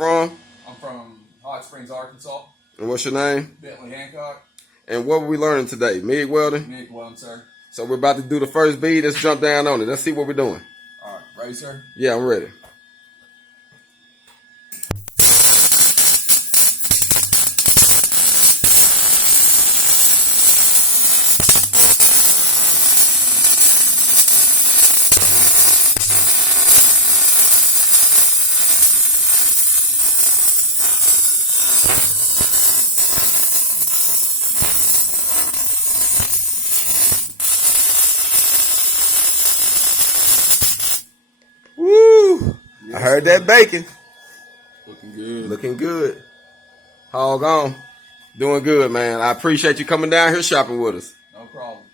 from? I'm from Hot Springs, Arkansas. And what's your name? Bentley Hancock. And what were we learning today? MIG welding? MIG welding, sir. So we're about to do the first bead. Let's jump down on it. Let's see what we're doing. All right, ready, sir? Yeah, I'm ready. Woo! Yes, I heard that bacon. Looking good. Looking good. Hog on. Doing good, man. I appreciate you coming down here shopping with us. No problem.